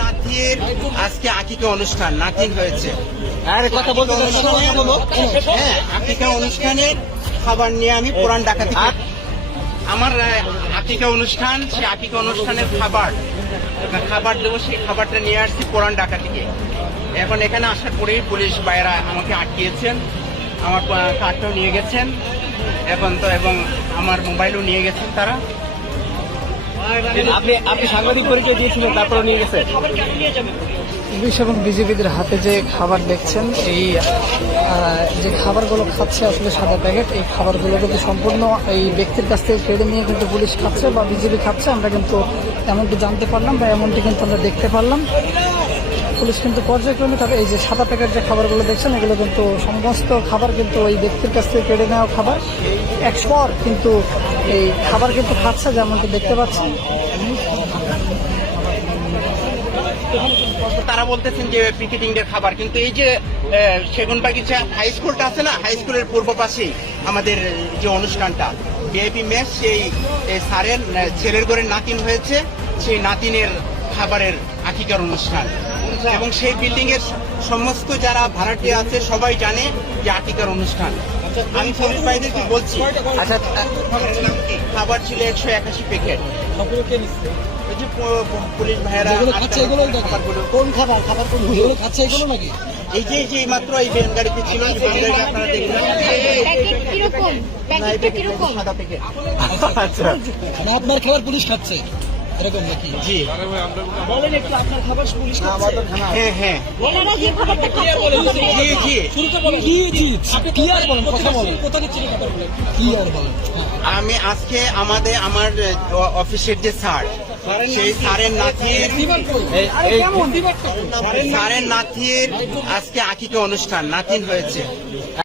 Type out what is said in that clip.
নাতির আজকে আকিকা অনুষ্ঠান নাতিন হয়েছে। কথা বলতে হ্যাঁ, আকিকা অনুষ্ঠানের খাবার নিয়ে আমি পুরান ডাকাতি আমার আকিকা অনুষ্ঠান, সেই আকিকা অনুষ্ঠানের খাবার দেবো, সেই খাবারটা নিয়ে আসছি পুরান ডাকাতিকে। এখন এখানে আসার পরেই পুলিশ ভাইয়েরা আমাকে আটকিয়েছেন, আমার কার্ডটাও নিয়ে গেছেন এখন তো, এবং আমার মোবাইলও নিয়ে গেছেন তারা। আপনি সাংবাদিক পরিচয় দিয়েছিলেন, তারপরে নিয়ে গেছে। পুলিশ এবং বিজেপিদের হাতে যে খাবার দেখছেন, এই যে খাবারগুলো খাচ্ছে আসলে সাদা প্যাকেট, এই খাবারগুলো কিন্তু সম্পূর্ণ এই ব্যক্তির কাছ থেকে কেড়ে নিয়ে কিন্তু পুলিশ খাচ্ছে বা বিজেপি খাচ্ছে। আমরা কিন্তু এমনটি জানতে পারলাম বা এমনটি কিন্তু আমরা দেখতে পারলাম। পুলিশ কিন্তু পর্যায়ক্রমে তবে এই যে সাদা প্যাকেট যে খাবারগুলো দেখছেন, এগুলো কিন্তু সমস্ত খাবার কিন্তু ওই ব্যক্তির কাছ থেকে কেড়ে নেওয়া খাবার। 100 পর কিন্তু এই খাবার কিন্তু খাচ্ছে, যেমনটি দেখতে পাচ্ছেন। তারা বলতেছেন যে পিকেটিং এর খাবার, কিন্তু এই যে সেগুনবাগিচা হাই স্কুলটা আছে না, হাই স্কুলের পূর্ব পাশেই আমাদের যে অনুষ্ঠানটা ভিআইপি মেস, সেই স্যারের ছেলের ঘরে নাতিন হয়েছে, সেই নাতিনের খাবারের আকিকার অনুষ্ঠান, এবং সেই বিল্ডিং এর সমস্ত যারা ভাড়াটিয়া আছে সবাই জানে যে আকিকার অনুষ্ঠান। আমি পুলিশ ভাইদেরকে বলছি, আচ্ছা, খাবার ছিল 181 প্যাকেট। ওই যে পুলিশ ভাইয়েরা খাচ্ছে এগুলো, কোন খাবার কোনগুলো খাচ্ছে এগুলো নাকি? এই যে মাত্র এই ভ্যান গাড়িতে ছিল, এই ভ্যান গাড়িতে আপনারা দেখলেন সাদা প্যাকেট। আচ্ছা, মানে আপনার খাবার পুলিশ খাচ্ছে এরকম নাকি? জি, বলেন একটু আপনার খাবার পুলিশ খাচ্ছে? হ্যাঁ হ্যাঁ, এনারা যে খাবারটা খাচ্ছে, জি জি। কি আর বলেন, কথা বলেন, কি আর বলেন। আমি আজকে আমার অফিসের যে স্যার, সেই স্যারের নাতির আজকে আকিকা অনুষ্ঠান নাতিন হয়েছে।